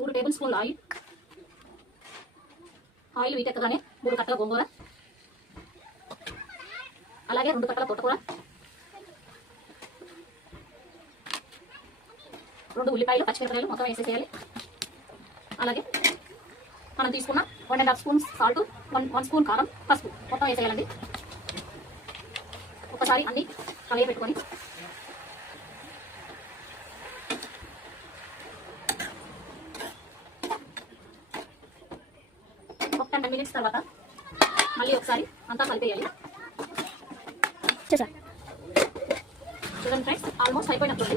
3 table స్పూన్ల oil వీటెక్కగానే 3 కట్టల గోంగూర, అలాగే 2 కట్టల తోటకూర, 2 ఉల్లిపాయలు పచ్చిమిరపకాయలు మొత్తం వేసేసేయాలి. అలాగే మనం తీసుకున్న 1.5 స్పూన్ సాల్ట్, 1 స్పూన్ కారం, పసుపు మొత్తం వేసేయాలండి. ఒకసారి అన్ని కలియ పెట్టుకొని ఒక 10 మినిట్స్ తర్వాత మళ్ళీ ఒకసారి అంతా కలిపేయాలి. చూడండి ఫ్రెండ్స్, ఆల్మోస్ట్ అయిపోయినట్టుంది.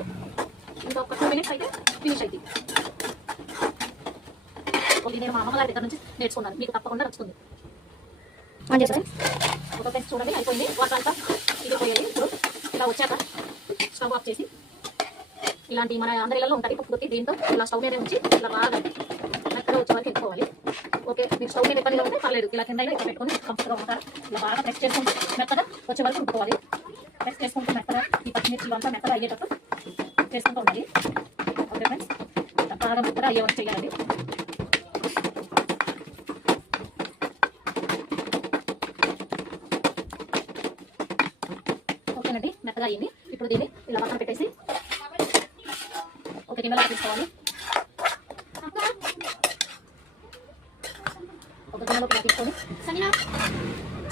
ఇంకా ఒక 2 మినిట్స్ అయితే ఫినిష్ అయింది. ఓకే, నేను మా అమ్మమ్మ గారి దగ్గర నుంచి నేర్చుకున్నాను, మీకు తప్పకుండా నచ్చుతుంది. ఒక ఫ్రెండ్స్ చూడండి అయిపోయింది. వాటర్ అంతా ఇది పోయాలి. ఇప్పుడు ఇలా వచ్చాక స్టవ్ ఆఫ్ చేసి, ఇలాంటి మన అందరి ఇళ్ళలో ఉంటాయి పప్పుకి, దీంతో ఇలా స్టవ్ మీద ఉంచి ఇలా బాగా మెత్తగా వచ్చే వరకు ఎత్తుకోవాలి. ఓకే, మీకు స్టవ్ మీద ఇబ్బందిగా ఉంటే పర్లేదు, ఇలా కింద ఇక్కడ పెట్టుకొని కంఫర్ట్గా ఉంటారు. ఇలా బాగా ప్రెస్ చేసుకుంటూ మెత్తగా వచ్చే వరకు ఉట్టుకోవాలి. ప్రెస్ చేసుకుంటూ మెత్తగా ఈ పచ్చిమిర్చి అంతా మెత్తగా అయ్యేటప్పుడు చేసుకుంటూ ఉండాలి. ఓకే ఫ్రెండ్స్, బాగా మెత్తగా అయ్యే వరకు చేయాలి. ఓకేనండి, మెత్తగా అయ్యింది. ఇప్పుడు దీన్ని ఇలా పక్కన పెట్టేసి ఒక గిన్నెలో తీసుకోవాలి. ఒక గిన్నెలో తీసుకొని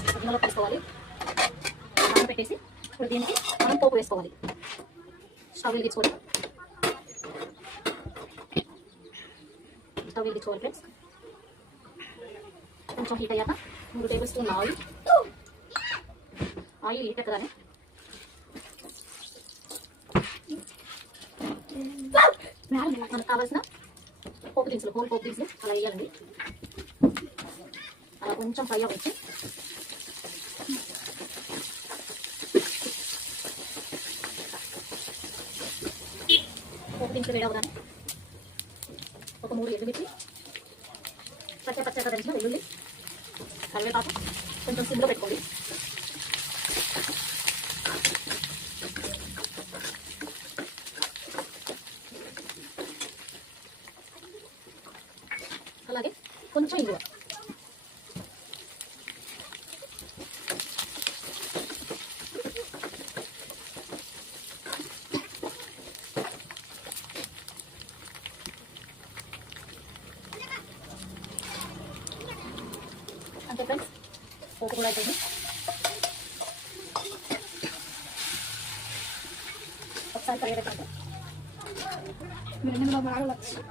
ఒక గిన్నెలో తీసుకోవాలి, పక్కన పెట్టేసి ఇప్పుడు దీనికి మనం పోపు వేసుకోవాలి. స్టవ్ వెలిగించుకోవాలి. స్టవ్ వెలిగించుకోవాలి ఫ్రెండ్స్. కొంచెం హీట్ అయ్యాక 3 టేబుల్ స్పూన్ ఆయిల్ హీట్ ఎక్కగానే మనకు కావాల్సిన పోపు దినుసులు, హోల్ పోపు దినుసులు అలా వేయాలండి. అలా కొంచెం ఫ్రై అవ్వచ్చు. పోపు దినుసులు వేయవగానే ఒక 3 ఎండుమిర్చి, పచ్చగా దంచిన వెల్లుల్లి, కరివేపాకు కొంచెం సిమ్లో పెట్టుకోండి. అలాగే కొంచెం ఇంగువ. అంతే ఫ్రెండ్స్, పోపు కూడా అయిపోయింది. ఒకసారి కలిగేటట్టు